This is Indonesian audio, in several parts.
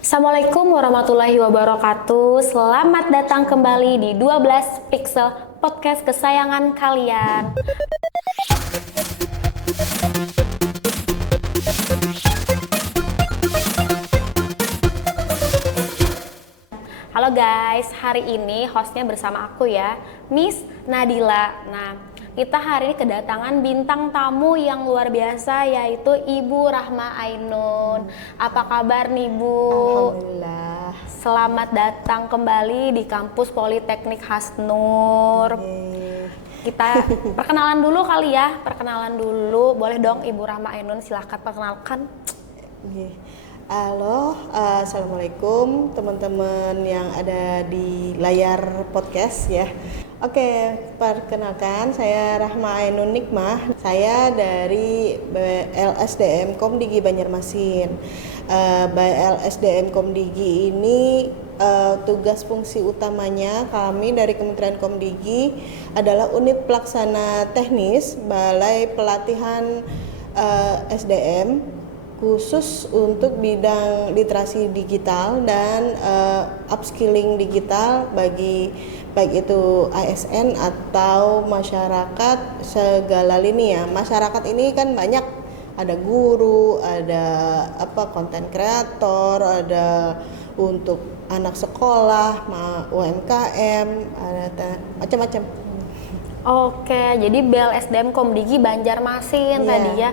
Assalamualaikum warahmatullahi wabarakatuh. Selamat datang kembali di 12 Pixel Podcast kesayangan kalian. Halo guys, hari ini hostnya bersama aku ya, Miss Nadila. Nah, kita hari ini kedatangan bintang tamu yang luar biasa, yaitu Ibu Rahma Ainun. Apa kabar nih Bu? Alhamdulillah. Selamat datang kembali di kampus Politeknik Hasnur. Kita perkenalan dulu kali ya, perkenalan dulu. Boleh dong Ibu Rahma Ainun, silahkan perkenalkan. Halo, assalamualaikum teman-teman yang ada di layar podcast ya. Oke, perkenalkan saya Rahma Ainun Nikmah. Saya dari BLSDM Komdigi Banjarmasin. BLSDM Komdigi ini tugas fungsi utamanya kami dari Kementerian Komdigi adalah unit pelaksana teknis Balai Pelatihan SDM khusus untuk bidang literasi digital dan upskilling digital bagi baik itu ASN atau masyarakat segala lini ya. Masyarakat ini kan banyak, ada guru, ada konten kreator, ada untuk anak sekolah, UMKM, ada macam-macam. Oke, jadi BLSDM Komdigi Banjarmasin tadi ya.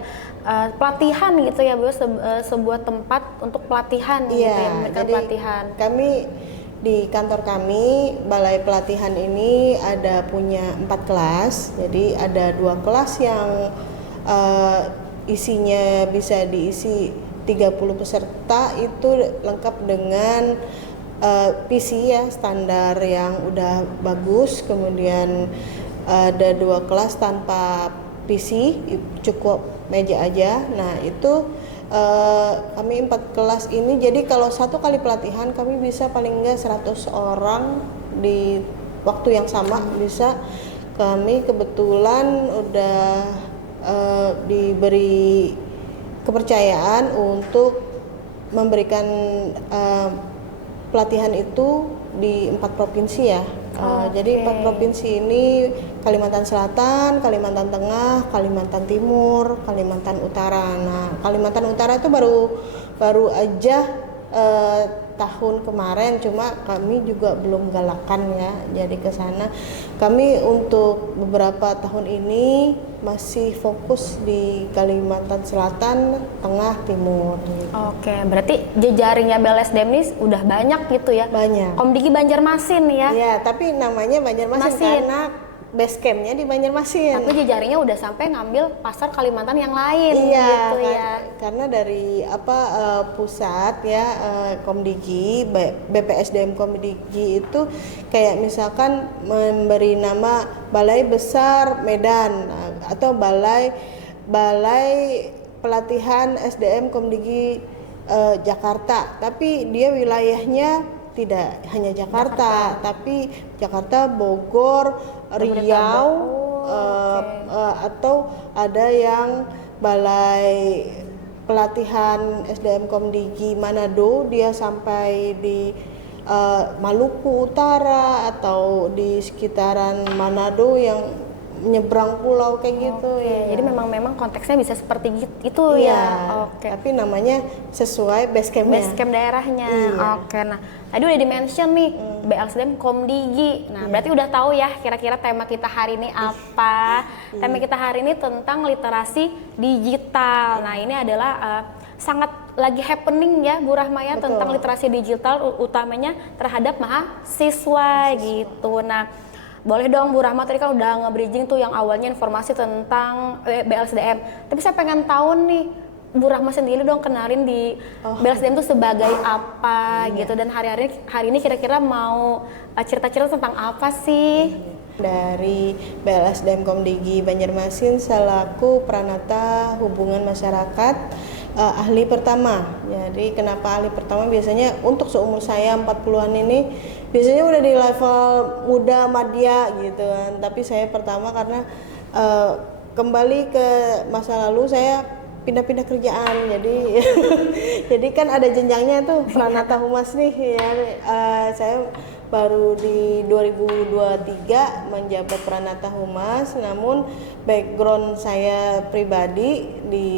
Pelatihan gitu ya Bu, sebuah tempat untuk pelatihan gitu ya, memberikan pelatihan. Kami di kantor kami Balai Pelatihan ini ada punya 4 kelas. Jadi ada 2 kelas yang isinya bisa diisi 30 peserta, itu lengkap dengan PC ya, standar yang udah bagus. Kemudian ada 2 kelas tanpa PC, cukup meja aja. Nah itu kami 4 kelas ini, jadi kalau 1 kali pelatihan kami bisa paling enggak 100 orang di waktu yang sama bisa. Kami kebetulan udah diberi kepercayaan untuk memberikan pelatihan itu di 4 provinsi ya. Jadi 4 provinsi ini Kalimantan Selatan, Kalimantan Tengah, Kalimantan Timur, Kalimantan Utara. Nah, Kalimantan Utara itu baru aja tahun kemarin, cuma kami juga belum galakan ya. Jadi ke sana kami untuk beberapa tahun ini masih fokus di Kalimantan Selatan, Tengah, Timur. Oke, berarti jejaringnya BLSDM ini udah banyak gitu ya? Banyak. Komdigi Banjarmasin ya? Iya, tapi namanya Banjarmasin karena base campnya di Banjarmasin. Tapi jejaringnya udah sampai ngambil pasar Kalimantan yang lain gitu ya? Karena dari pusat ya, Komdigi, BPSDM Komdigi itu kayak misalkan memberi nama Balai Besar Medan atau Balai Pelatihan SDM Komdigi Jakarta, tapi dia wilayahnya tidak hanya Jakarta, tapi Jakarta, Bogor, Riau, atau ada yang Balai Pelatihan SDM Komdigi Manado, dia sampai di Maluku Utara atau di sekitaran Manado yang menyeberang pulau kayak gitu ya. Jadi memang konteksnya bisa seperti itu ya. Tapi namanya sesuai base campnya. Base camp daerahnya. Oke. Nah, tadi udah di-mention nih BLSDM Komdigi. Nah, berarti udah tahu ya kira-kira tema kita hari ini apa. Tema kita hari ini tentang literasi digital. Nah, ini adalah sangat lagi happening ya Bu Rahma ya. Betul. Tentang literasi digital utamanya terhadap mahasiswa gitu. Nah, boleh dong Bu Rahma, tadi kan udah nge-bridging tuh yang awalnya informasi tentang BLSDM. Tapi saya pengen tahu nih Bu Rahma sendiri dong, kenalin di BLSDM itu sebagai apa gitu, dan hari ini kira-kira mau cerita-cerita tentang apa sih? Dari BLSDM Komdigi Banjarmasin selaku Pranata Hubungan Masyarakat, ahli pertama. Jadi kenapa ahli pertama? Biasanya untuk seumur saya 40-an ini biasanya udah di level muda madya gitu kan. Tapi saya pertama karena kembali ke masa lalu, saya pindah-pindah kerjaan. Jadi jadi kan ada jenjangnya tuh Pranata Humas nih ya. Saya baru di 2023 menjabat Pranata Humas, namun background saya pribadi di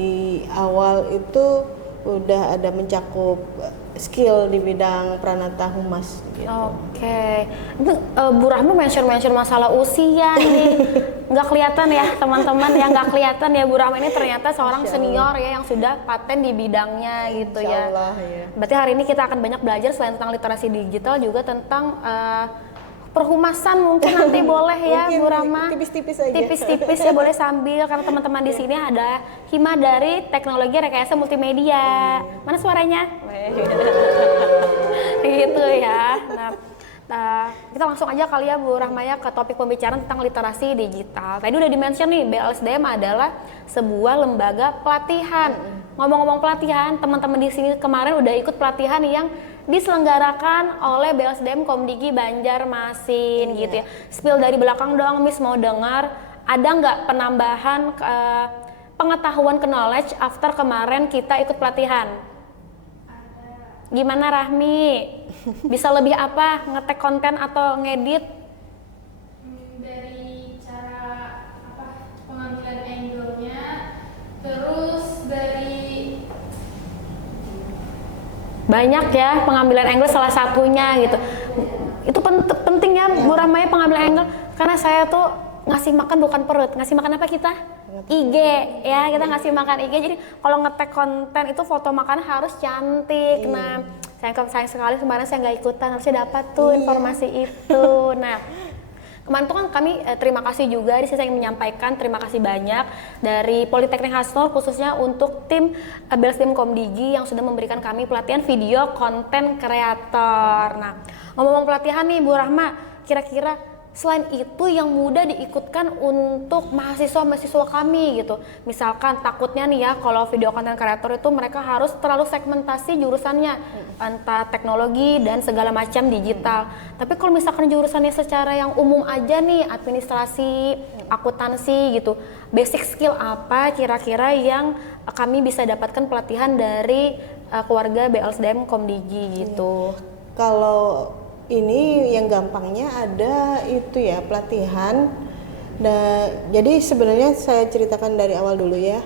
awal itu udah ada mencakup skill di bidang Pranata Humas gitu. Oke. Itu Bu Rahma mention masalah usia nih. Nggak kelihatan ya teman-teman, yang nggak kelihatan ya Bu Rahma ini ternyata seorang senior ya yang sudah paten di bidangnya gitu ya. Insyaallah, ya. Berarti hari ini kita akan banyak belajar selain tentang literasi digital juga tentang perhumasan mungkin nanti boleh ya Mungkin Bu Rahma. tipis-tipis aja. Tipis-tipis ya boleh sambil, karena teman-teman di sini ada hima dari teknologi rekayasa multimedia. Mana suaranya? Gitu ya. Nah, kita langsung aja kali ya Bu Rahma ya ke topik pembicaraan tentang literasi digital. Tadi udah di-mention nih, BLSDM adalah sebuah lembaga pelatihan. Ngomong-ngomong pelatihan, teman-teman di sini kemarin udah ikut pelatihan yang diselenggarakan oleh BLSDM Komdigi Banjarmasin gitu ya. Spill dari belakang dong, Miss mau dengar ada nggak penambahan pengetahuan ke knowledge after kemarin kita ikut pelatihan? Gimana Rahmi? Bisa lebih apa? Ngetek konten atau ngedit? Dari cara pengambilan angle-nya, terus dari Banyak ya pengambilan angle salah satunya gitu. Itu penting ya Bu Rahma ya pengambilan angle, karena saya tuh ngasih makan bukan perut, ngasih makan apa kita? IG ya, kita ngasih makan IG. Jadi kalau ngetek konten itu foto makanan harus cantik. Nah, sayang sekali kemarin saya nggak ikutan, harusnya dapat tuh informasi itu. Nah, kemarin tuh kan kami terima kasih juga, di sini saya ingin menyampaikan terima kasih banyak dari Politeknik Hasnur khususnya untuk tim BLSDM Komdigi yang sudah memberikan kami pelatihan video konten kreator. Nah, ngomong-ngomong pelatihan nih Bu Rahma, kira-kira selain itu yang mudah diikutkan untuk mahasiswa-mahasiswa kami gitu. Misalkan takutnya nih ya kalau video konten kreator itu mereka harus terlalu segmentasi jurusannya, entah teknologi dan segala macam digital. Tapi kalau misalkan jurusannya secara yang umum aja nih, administrasi, akuntansi gitu, basic skill apa kira-kira yang kami bisa dapatkan pelatihan dari keluarga BLSDM Komdigi gitu. Kalau ini yang gampangnya ada itu ya pelatihan. Jadi sebenarnya saya ceritakan dari awal dulu ya.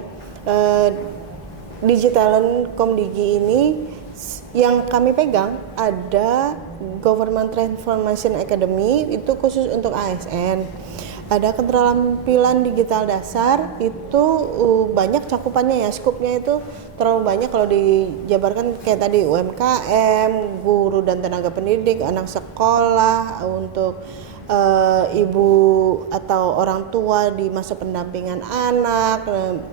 Digitalan Komdigi ini yang kami pegang ada Government Transformation Academy, itu khusus untuk ASN. Ada keterampilan digital dasar, itu banyak cakupannya ya, skupnya itu terlalu banyak kalau dijabarkan kayak tadi UMKM, guru dan tenaga pendidik, anak sekolah, untuk ibu atau orang tua di masa pendampingan anak,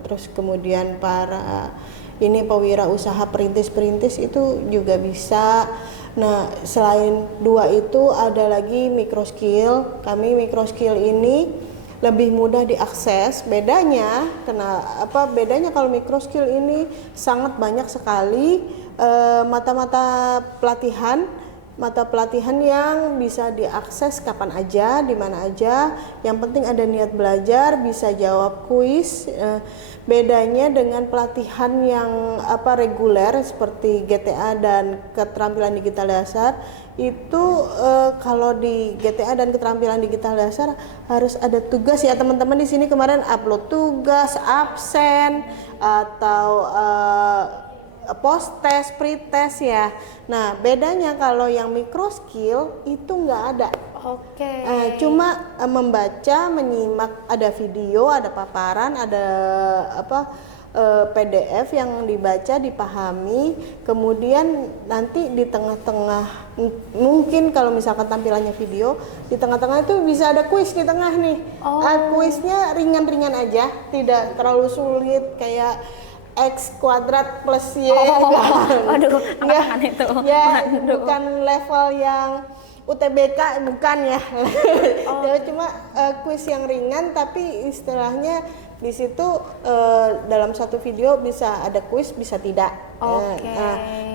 terus kemudian para ini pewirausaha perintis-perintis itu juga bisa. Nah, selain dua itu ada lagi micro skill. Kami micro skill ini lebih mudah diakses. Bedanya bedanya kalau micro skill ini sangat banyak sekali mata pelatihan yang bisa diakses kapan aja, di mana aja. Yang penting ada niat belajar, bisa jawab kuis. Bedanya dengan pelatihan yang reguler seperti GTA dan keterampilan digital dasar itu, kalau di GTA dan keterampilan digital dasar harus ada tugas ya teman-teman. Di sini kemarin upload tugas, absen atau post test, pre-test ya. Nah, bedanya kalau yang micro skill itu nggak ada. Oke. Cuma membaca, menyimak, ada video, ada paparan, ada PDF yang dibaca, dipahami. Kemudian nanti di tengah-tengah, mungkin kalau misalkan tampilannya video, di tengah-tengah itu bisa ada kuis di tengah nih. Kuisnya ringan-ringan aja, tidak terlalu sulit kayak X kuadrat plus Y. Aduh, angkat itu. Ya, bukan level yang UTBK, bukan ya. Cuma kuis yang ringan, tapi istilahnya di situ dalam satu video bisa ada kuis, bisa tidak.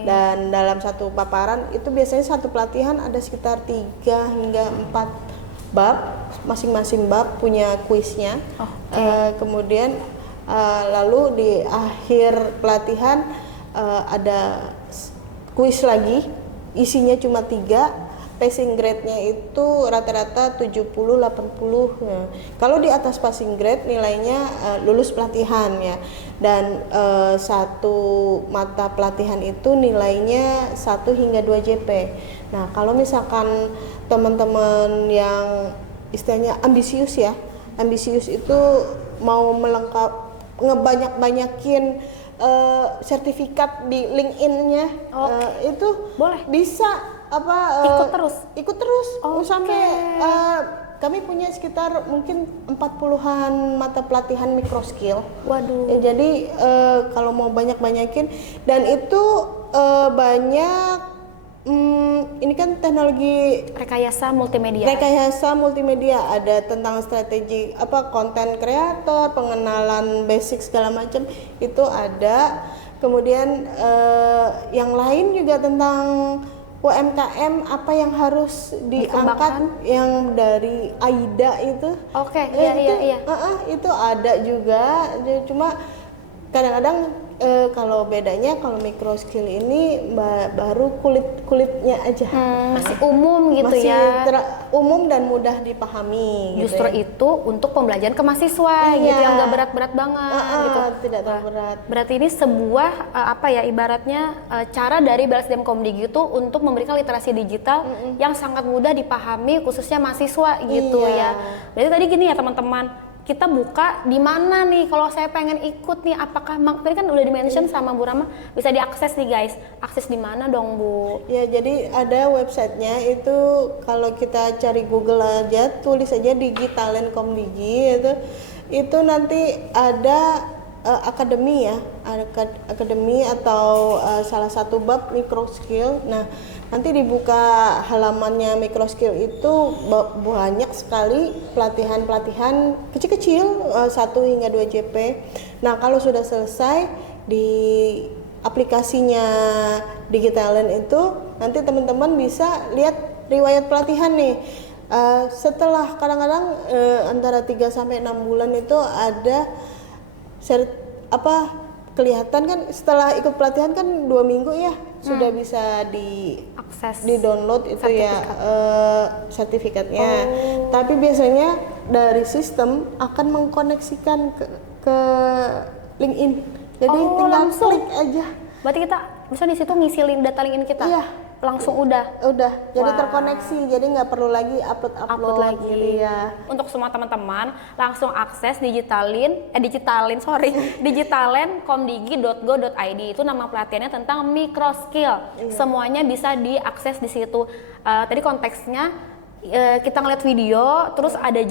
Dan dalam satu paparan itu biasanya satu pelatihan ada sekitar 3 hingga 4 bab, masing-masing bab punya kuisnya. Kemudian Lalu di akhir pelatihan ada kuis lagi, isinya cuma 3. Passing grade-nya itu rata-rata 70-80. Ya. Kalau di atas passing grade nilainya lulus pelatihan ya. Dan satu mata pelatihan itu nilainya 1 hingga 2 JP. Nah, kalau misalkan teman-teman yang istilahnya ambisius ya. Ambisius itu mau ngebanyak-banyakin sertifikat di LinkedIn-nya, itu boleh bisa ikut terus sampai kami punya sekitar mungkin 40-an mata pelatihan microskill. Waduh. Jadi kalau mau banyakin dan itu banyak ini kan teknologi rekayasa multimedia. Ada tentang strategi konten kreator, pengenalan basic segala macam itu ada. Kemudian yang lain juga tentang UMKM apa yang harus diangkat yang dari AIDA itu. Oke, iya. Itu ada juga. Cuma kadang-kadang kalau bedanya kalau microskill ini baru kulitnya aja. Masih umum gitu masih ya. Umum dan mudah dipahami. Justru gitu ya. itu untuk pembelajaran ke mahasiswa gitu yang nggak berat-berat banget gitu. Tidak terlalu berat. Berarti ini sebuah ibaratnya cara dari BLSDM Komdigi itu untuk memberikan literasi digital yang sangat mudah dipahami khususnya mahasiswa gitu ya. Berarti tadi gini ya teman-teman, kita buka di mana nih kalau saya pengen ikut nih, apakah tadi kan udah di-mention sama Bu Rama bisa diakses nih guys. Akses di mana dong Bu? Ya, jadi ada websitenya itu kalau kita cari Google aja, tulis aja Digitalent Komdigi itu nanti ada akademi ya, akademi atau salah satu bab microskill. Nah, nanti dibuka halamannya microskill itu banyak sekali pelatihan kecil-kecil 1 hingga 2 JP. Nah, kalau sudah selesai di aplikasinya Digitalent itu nanti teman-teman bisa lihat riwayat pelatihan nih. Setelah kadang-kadang antara 3 sampai 6 bulan itu ada kelihatan kan setelah ikut pelatihan kan 2 minggu ya sudah bisa akses di download itu sertifikatnya. Tapi biasanya dari sistem akan mengkoneksikan ke LinkedIn. Jadi tinggal langsung klik aja. Berarti kita bisa di situ ngisi data LinkedIn kita. Iya. Langsung udah. Jadi terkoneksi, jadi nggak perlu lagi upload lagi. Gitu ya. Untuk semua teman-teman langsung akses digitalent.komdigi.go.id, itu nama pelatihannya tentang microskill. Semuanya bisa diakses di situ. Tadi konteksnya kita ngeliat video, terus ada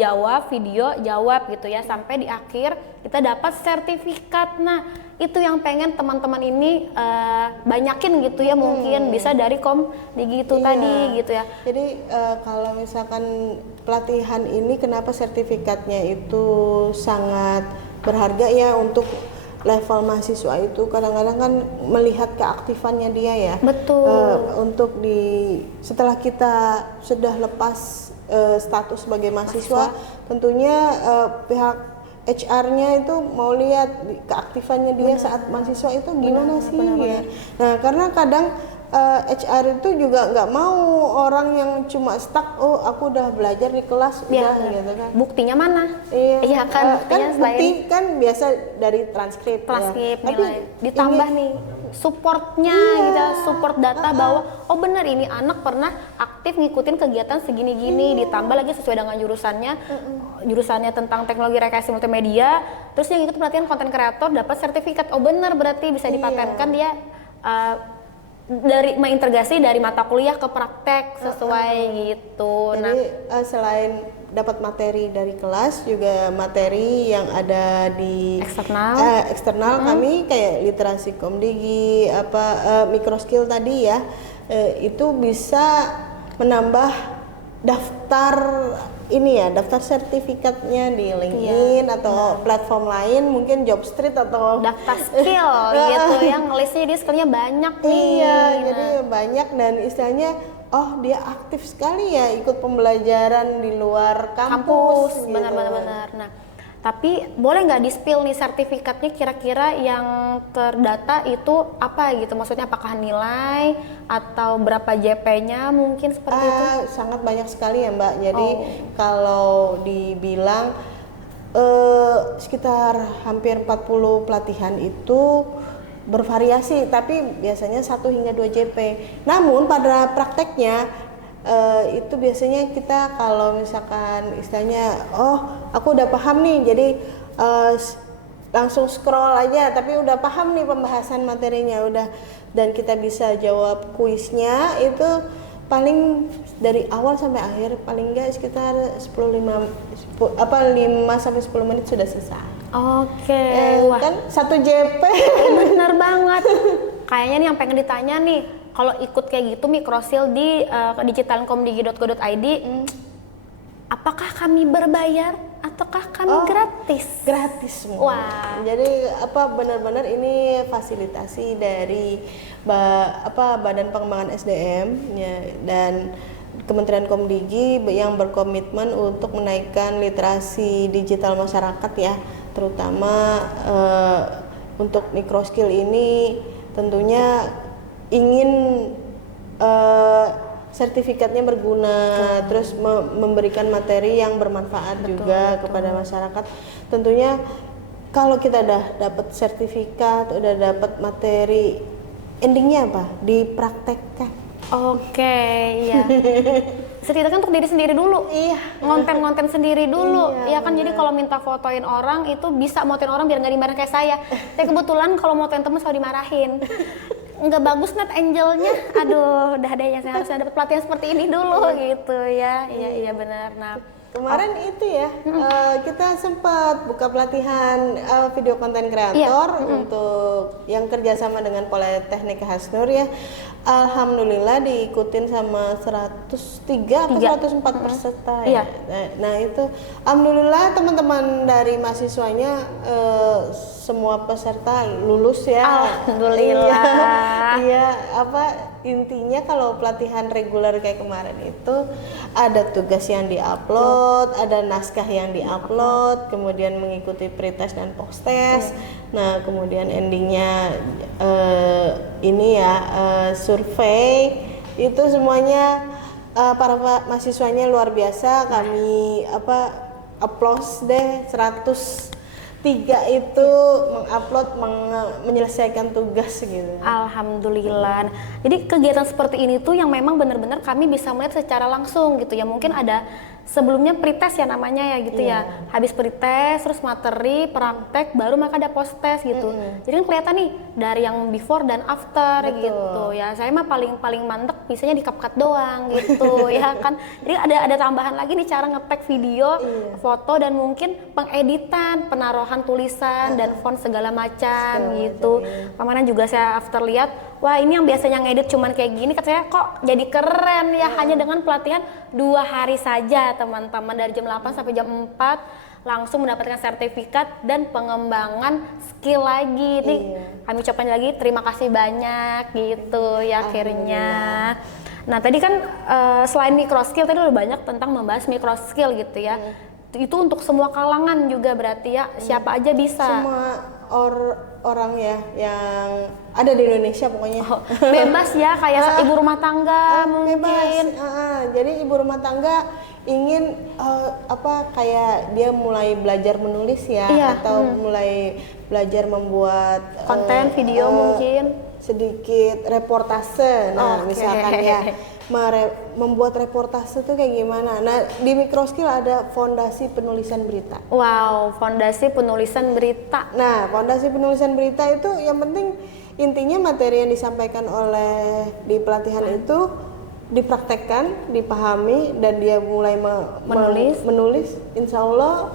video jawab gitu ya, sampai di akhir kita dapat sertifikat. Nah, itu yang pengen teman-teman ini banyakin gitu ya, mungkin bisa dari Komdigi itu tadi gitu ya. Jadi kalau misalkan pelatihan ini kenapa sertifikatnya itu sangat berharga ya untuk level mahasiswa itu, kadang-kadang kan melihat keaktifannya dia ya. Betul. Untuk setelah kita sudah lepas status sebagai mahasiswa, tentunya pihak HR-nya itu mau lihat keaktifannya dia saat mahasiswa itu gimana sih. Ya. Nah, karena kadang HR itu juga nggak mau orang yang cuma stuck, aku udah belajar di kelas udah gitu kan. Buktinya mana? Iya kan, bukti kan biasa dari transkrip ya. Tapi ditambah nih supportnya gitu, support data bahwa benar ini anak pernah aktif ngikutin kegiatan segini-gini, ditambah lagi sesuai dengan jurusannya tentang teknologi rekayasa multimedia, terus yang ikut pelatihan konten kreator dapat sertifikat. Benar, berarti bisa dipatenkan dia dari mengintegrasi dari mata kuliah ke praktek sesuai gitu. Jadi selain dapat materi dari kelas, juga materi yang ada di eksternal kami kayak literasi Komdigi, microskill tadi ya, itu bisa menambah daftar daftar sertifikatnya di LinkedIn atau platform lain, mungkin Jobstreet atau daftar skill gitu yang listnya dia skillnya banyak nih. Jadi banyak dan istilahnya dia aktif sekali ya ikut pembelajaran di luar kampus gitu. Benar. Nah, Tapi boleh nggak di-spill nih sertifikatnya kira-kira yang terdata itu apa gitu? Maksudnya apakah nilai atau berapa JP-nya mungkin seperti itu? Sangat banyak sekali ya Mbak. Jadi kalau dibilang sekitar hampir 40 pelatihan itu bervariasi, tapi biasanya 1 hingga 2 JP. Namun pada prakteknya itu biasanya kita kalau misalkan istilahnya, oh aku udah paham nih, jadi langsung scroll aja, tapi udah paham nih pembahasan materinya udah, dan kita bisa jawab kuisnya itu paling dari awal sampai akhir paling enggak sekitar 5 sampai 10 menit sudah selesai. Oke, wah Kan 1 JP. bener banget. Kayaknya nih yang pengen ditanya nih, kalau ikut kayak gitu mikroskill di digitalkomdigi.go.id, apakah kami berbayar ataukah kami gratis? Gratis semua. Wah. Jadi benar-benar ini fasilitasi dari Badan Pengembangan SDM ya, dan Kementerian Komdigi yang berkomitmen untuk menaikkan literasi digital masyarakat ya, terutama untuk mikroskill ini tentunya ingin sertifikatnya berguna, terus memberikan materi yang bermanfaat juga kepada masyarakat. Tentunya kalau kita udah dapat sertifikat, udah dapat materi, endingnya apa? Dipraktekkan. Oke, iya. Setidaknya untuk diri sendiri dulu. Iya. Ngonten sendiri dulu. Iya, Ya kan, jadi kalau minta fotoin orang itu bisa motoin orang biar nggak dimarahin kayak saya. Tapi kebetulan kalau motoin temen selalu dimarahin. Nggak bagus net angelnya. Aduh, udah deh ya, saya harus dapat pelatihan seperti ini dulu gitu ya. Iya benar. Nah, kemarin itu ya kita sempat buka pelatihan video konten kreator untuk yang kerjasama dengan Politeknik Hasnur ya. Alhamdulillah diikutin sama 103 atau 104 peserta ya. Nah itu alhamdulillah teman-teman dari mahasiswanya semua peserta lulus ya. Alhamdulillah. Iya, intinya kalau pelatihan reguler kayak kemarin itu ada tugas yang diupload, ada naskah yang diupload, kemudian mengikuti pretest dan posttest. Nah, kemudian endingnya ini ya survei, itu semuanya para mahasiswanya luar biasa. Kami applause deh, 103 itu mengupload, menyelesaikan tugas gitu. Alhamdulillah. Jadi kegiatan seperti ini tuh yang memang benar-benar kami bisa melihat secara langsung gitu ya. Mungkin ada sebelumnya pretest ya namanya ya gitu ya. Habis pretest terus materi, praktek, baru mereka ada post test gitu. Jadi kan kelihatan nih dari yang before dan after gitu ya. Saya mah paling mantep misalnya di CapCut doang gitu ya kan. Jadi ada tambahan lagi nih cara nge-tag video, foto, dan mungkin pengeditan, penaruhan tulisan dan font segala macam gitu. Kemarin juga saya after lihat, wah ini yang biasanya ngedit cuman kayak gini, katanya kok jadi keren ya, hanya dengan pelatihan 2 hari saja teman-teman, dari jam 8 sampai jam 4 langsung mendapatkan sertifikat dan pengembangan skill lagi. Nih kami ucapkan lagi terima kasih banyak gitu ya akhirnya. Nah tadi kan selain microskill tadi udah banyak tentang membahas microskill gitu ya. Itu untuk semua kalangan juga berarti ya, siapa aja bisa. Semua orang ya yang ada di Indonesia pokoknya. Bebas ya, kayak ibu rumah tangga mungkin. Bebas. Jadi ibu rumah tangga ingin kayak dia mulai belajar menulis ya, atau mulai belajar membuat konten video mungkin sedikit reportase. Nah, misalkan ya membuat reportase itu kayak gimana. Nah, di microskill ada fondasi penulisan berita. Wow, fondasi penulisan berita. Nah, fondasi penulisan berita itu yang penting intinya materi yang disampaikan oleh di pelatihan itu dipraktekkan, dipahami, dan dia mulai menulis, insya Allah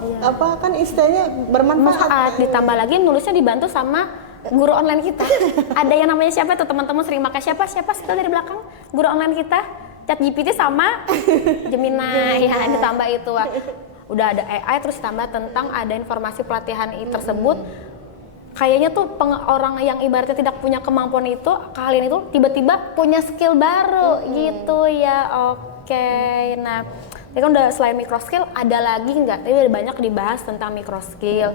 kan istilahnya bermanfaat. Ditambah lagi nulisnya dibantu sama guru online kita. Ada yang namanya siapa tuh teman-teman sering pakai siapa sekali dari belakang guru online kita, ChatGPT sama Gemini ya, ditambah itu udah ada AI, terus tambah tentang ada informasi pelatihan tersebut. Kayaknya tuh orang yang ibaratnya tidak punya kemampuan itu, kalian itu tiba-tiba punya skill baru gitu ya. Oke. Nah Tadi kan udah selain micro skill ada lagi nggak? Tadi udah banyak dibahas tentang micro skill.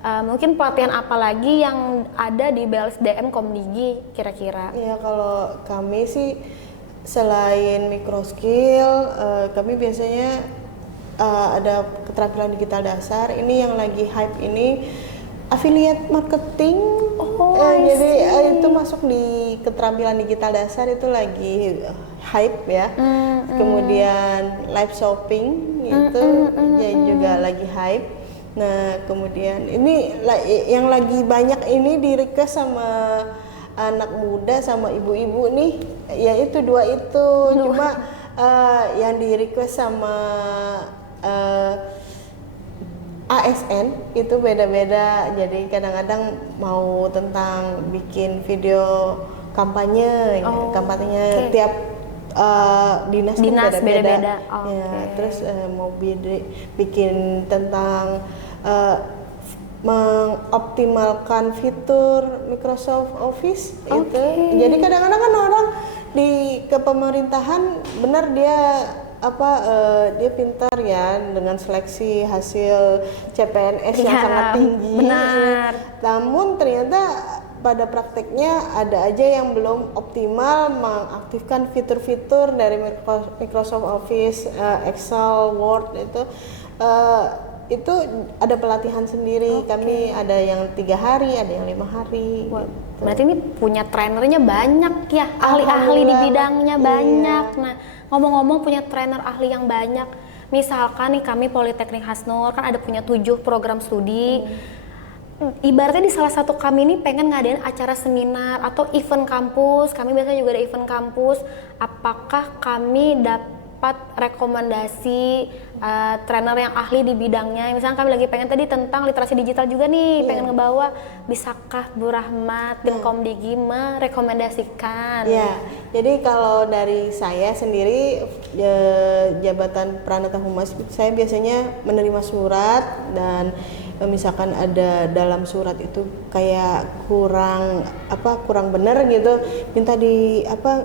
Mungkin pelatihan apa lagi yang ada di BLSDM Komdigi kira-kira? Ya kalau kami sih selain micro skill, kami biasanya ada keterampilan digital dasar. Ini yang lagi hype ini affiliate marketing. Jadi itu masuk di keterampilan digital dasar itu lagi hype ya. Kemudian live shopping itu ya juga lagi hype. Nah kemudian ini yang lagi banyak ini di request sama anak muda sama ibu-ibu nih, yaitu dua itu. Cuma yang di request sama ASN itu beda-beda. Jadi kadang-kadang mau tentang bikin video kampanye, kampanyenya tiap dinas beda-beda. Ya, terus mau bikin tentang mengoptimalkan fitur Microsoft Office itu. Jadi kadang-kadang kan orang di kepemerintahan benar dia dia pintar ya dengan seleksi hasil CPNS yang sangat tinggi. Benar. Namun ternyata pada prakteknya ada aja yang belum optimal mengaktifkan fitur-fitur dari Microsoft Office, Excel, Word itu ada pelatihan sendiri. Kami ada yang 3 hari, ada yang 5 hari. Berarti ini punya trainernya banyak ya, ahli-ahli di bidangnya banyak. Nah, ngomong-ngomong punya trainer ahli yang banyak. Misalkan nih kami Politeknik Hasnur kan ada punya 7 program studi. Ibaratnya di salah satu kami ini pengen ngadain acara seminar atau event kampus. Kami biasanya juga ada event kampus. Apakah kami dapat rekomendasi trainer yang ahli di bidangnya? Misalnya kami lagi pengen tadi tentang literasi digital juga nih, pengen ngebawa. Bisakah Bu Rahmat tim Komdigi merekomendasikan? Ya, jadi kalau dari saya sendiri jabatan Pranata Humas, saya biasanya menerima surat dan misalkan ada dalam surat itu kayak kurang benar gitu, minta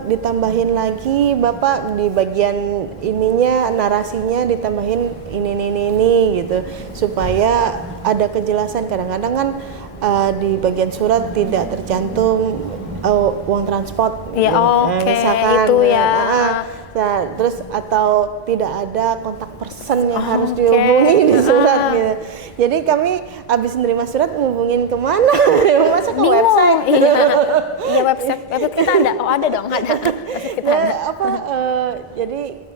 ditambahin lagi Bapak di bagian ininya, narasinya ditambahin ini gitu supaya ada kejelasan. Kadang-kadang kan di bagian surat tidak tercantum uang transport. Ya, misalkan itu ya. Nah, terus atau tidak ada kontak person yang harus dihubungi di surat gitu. Jadi kami habis menerima surat ngubungin kemana? Masa ke Bingung. website? Iya, website kita ada. Oh ada dong, ada. Website kita ada. Jadi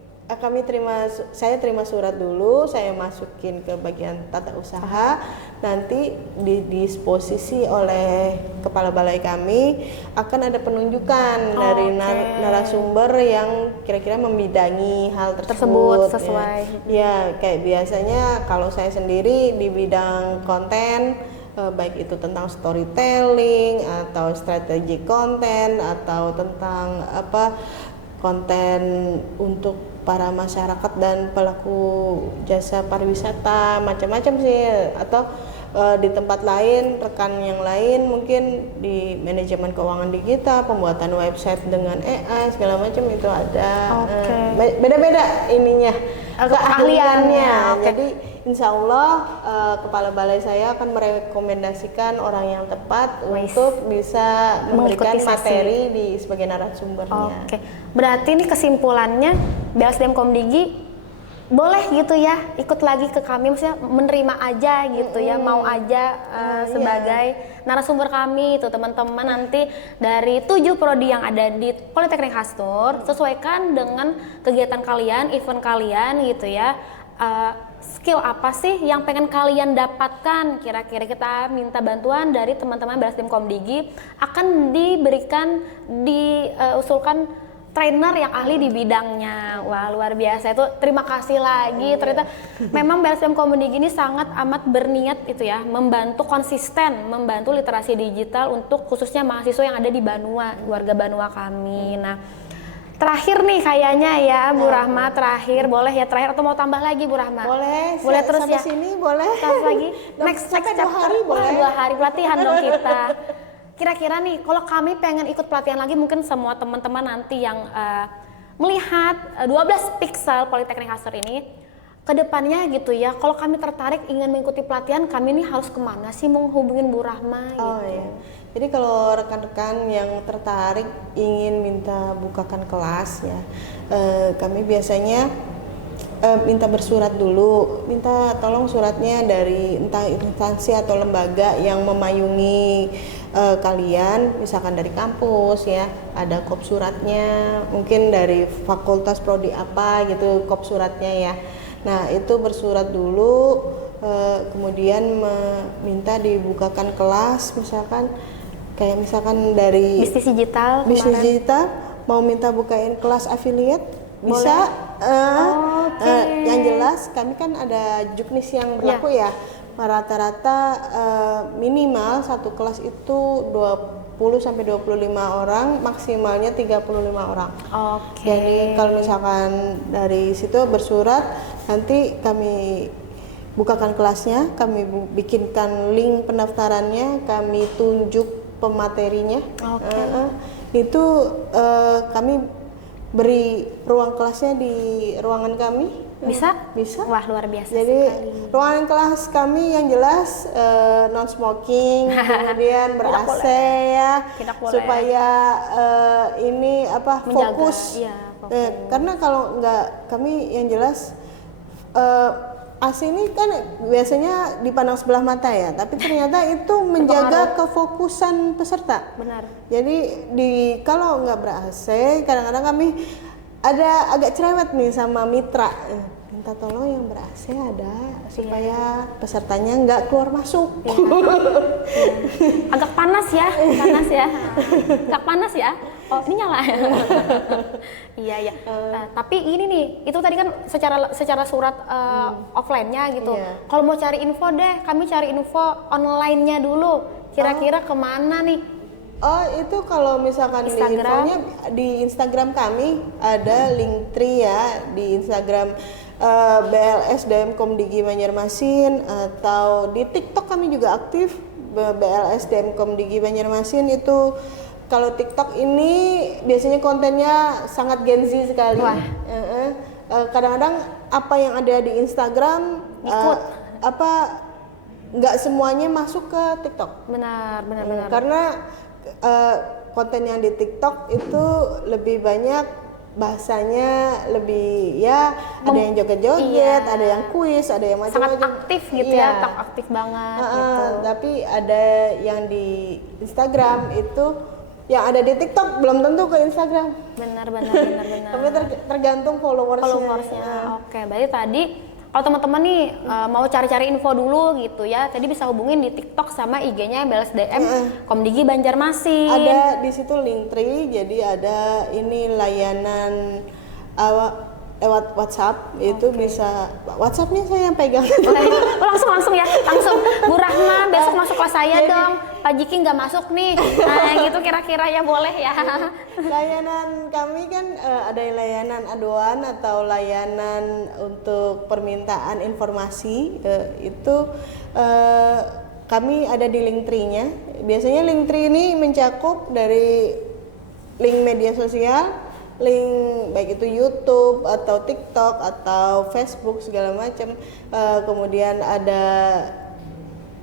saya terima surat dulu, saya masukin ke bagian tata usaha, nanti didisposisi oleh kepala balai kami akan ada penunjukan dari narasumber yang kira-kira membidangi hal tersebut sesuai. Ya, kayak biasanya kalau saya sendiri di bidang konten, baik itu tentang storytelling atau strategi konten atau tentang konten untuk para masyarakat dan pelaku jasa pariwisata, macam-macam sih. Atau di tempat lain, rekan yang lain mungkin di manajemen keuangan digital, pembuatan website dengan AI segala macam itu ada. Beda-beda ininya, keahliannya. Jadi insya Allah kepala balai saya akan merekomendasikan orang yang tepat untuk bisa memberikan materi sebagai narasumbernya. Berarti ini kesimpulannya BLSDM Komdigi boleh gitu ya ikut lagi ke kami, maksudnya menerima aja gitu ya, mau aja sebagai narasumber kami itu teman-teman nanti dari 7 prodi yang ada di Politeknik Hasnur, sesuaikan dengan kegiatan kalian, event kalian gitu ya. Skill apa sih yang pengen kalian dapatkan? Kira-kira kita minta bantuan dari teman-teman BLSDM Komdigi, akan diusulkan trainer yang ahli di bidangnya. Wah, luar biasa itu. Terima kasih lagi. Ternyata memang BLSDM Komdigi ini sangat amat berniat itu ya, konsisten membantu literasi digital untuk khususnya mahasiswa yang ada di Banua, warga Banua kami. Nah, terakhir nih kayaknya ya Bu Rahmat, terakhir boleh ya, terakhir atau mau tambah lagi Bu Rahmat? Boleh terus sampai ya. sini boleh. Tambah lagi. Next sampai 2 chapter. hari boleh. 2 hari pelatihan dong kita. Kira-kira nih, kalau kami pengen ikut pelatihan lagi, mungkin semua teman-teman nanti yang melihat 12 Pixel Politeknik Kasur ini kedepannya gitu ya, kalau kami tertarik ingin mengikuti pelatihan, kami ini harus kemana sih mau hubungin Bu Rahma gitu? Oh iya. Jadi kalau rekan-rekan yang tertarik ingin minta bukakan kelas ya, kami biasanya minta bersurat dulu, minta tolong suratnya dari entah instansi atau lembaga yang memayungi kalian, misalkan dari kampus ya, ada kop suratnya, mungkin dari fakultas prodi apa gitu kop suratnya ya. Nah itu bersurat dulu, kemudian meminta dibukakan kelas, misalkan dari Bisnis digital bisnis kemarin. digital mau minta bukain kelas affiliate bisa. Oke. Yang jelas kami kan ada juknis yang berlaku ya, rata-rata minimal satu kelas itu 20 sampai 25 orang, maksimalnya 35 orang. Oke. Jadi kalau misalkan dari situ bersurat, nanti kami bukakan kelasnya, kami bikinkan link pendaftarannya, kami tunjuk pematerinya. Oke. Itu kami beri ruang kelasnya di ruangan kami. Bisa? Bisa. Wah, luar biasa Jadi sekali. ruangan kelas kami yang jelas non smoking, kemudian ber AC ya, Tidak boleh. supaya ini Menjaga, fokus. iya, fokus. Karena kalau nggak, kami yang jelas AC ini kan biasanya dipandang sebelah mata ya, tapi ternyata itu menjaga kefokusan peserta. Benar. Jadi kalau nggak ber-AC, kadang-kadang kami ada agak cerewet nih sama mitra. Minta tolong yang ber-AC ada, supaya pesertanya nggak keluar masuk. Agak panas ya. Agak panas ya. Oh, ini nyala. Iya. Tapi ini nih, itu tadi kan secara surat offline-nya gitu. Iya. Kalau mau cari info deh, kami cari info online-nya dulu. Kira-kira kemana nih? Oh itu kalau misalkan di Instagram. infonya di Instagram kami ada Linktree ya, di Instagram BLS Demkom Digi Banjarmasin, atau di TikTok kami juga aktif BLS Demkom Digi Banjarmasin. Itu kalau TikTok ini biasanya kontennya sangat Gen Z sekali. Wah. Kadang-kadang apa yang ada di Instagram Ikut. nggak semuanya masuk ke TikTok. Benar. Karena konten yang di TikTok itu lebih banyak bahasanya lebih ya, ada yang joget-joget, ada yang kuis, ada yang Sangat macam-macam. aktif gitu Iya. ya, aktif banget gitu. Tapi ada yang di Instagram itu, yang ada di TikTok belum tentu ke Instagram. Benar. Tapi tergantung followersnya. Oke, berarti tadi kalau teman-teman nih mau cari-cari info dulu gitu ya, tadi bisa hubungin di TikTok sama IG-nya BLSDM Komdigi Banjarmasin. Ada di situ Linktree, jadi ada ini layanan lewat WhatsApp, itu bisa WhatsApp-nya saya yang pegang. langsung ya, langsung Bu Rahma besok masuk kelas saya dong. Pak Jiki nggak masuk nih, nah gitu kira-kira ya boleh ya. Layanan kami kan ada layanan aduan atau layanan untuk permintaan informasi, itu kami ada di Linktree-nya. Biasanya Linktree ini mencakup dari link media sosial, link baik itu YouTube atau TikTok atau Facebook segala macam. Kemudian ada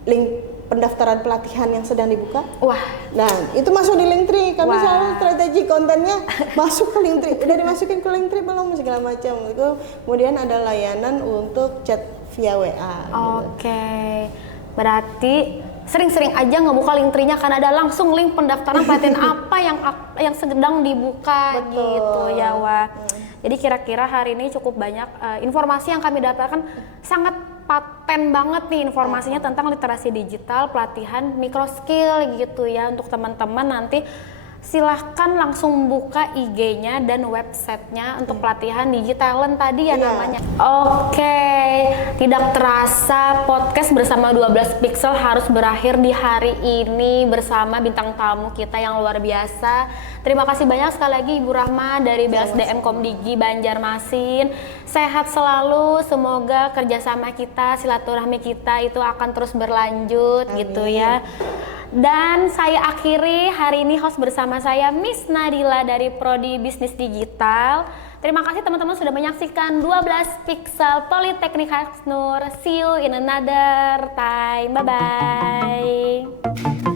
link pendaftaran pelatihan yang sedang dibuka. Wah, Nah, itu masuk di Linktree. Kami Wah. selalu strategi kontennya masuk ke Linktree. Udah dimasukin ke Linktree belum segala macam. Itu kemudian ada layanan untuk chat via WA. oke. Berarti sering-sering aja ngebuka Linktree-nya karena ada langsung link pendaftaran pelatihan apa yang sedang dibuka. Betul. Gitu ya, Wah. Jadi kira-kira hari ini cukup banyak informasi yang kami dapatkan, sangat paten banget nih informasinya tentang literasi digital, pelatihan microskill gitu ya. Untuk teman-teman nanti silahkan langsung buka IG-nya dan websitenya untuk pelatihan Digitalent tadi ya Iya. namanya. Oke, tidak terasa podcast bersama 12 Pixel harus berakhir di hari ini bersama bintang tamu kita yang luar biasa. Terima kasih banyak sekali lagi Ibu Rahma dari BLSDM Komdigi Banjarmasin. Sehat selalu, semoga kerjasama kita, silaturahmi kita itu akan terus berlanjut. Amin. Gitu ya. Dan saya akhiri hari ini host bersama saya Miss Nadila dari Prodi Bisnis Digital. Terima kasih teman-teman sudah menyaksikan 12 Pixel Politeknik Haksnur. See you in another time. Bye-bye.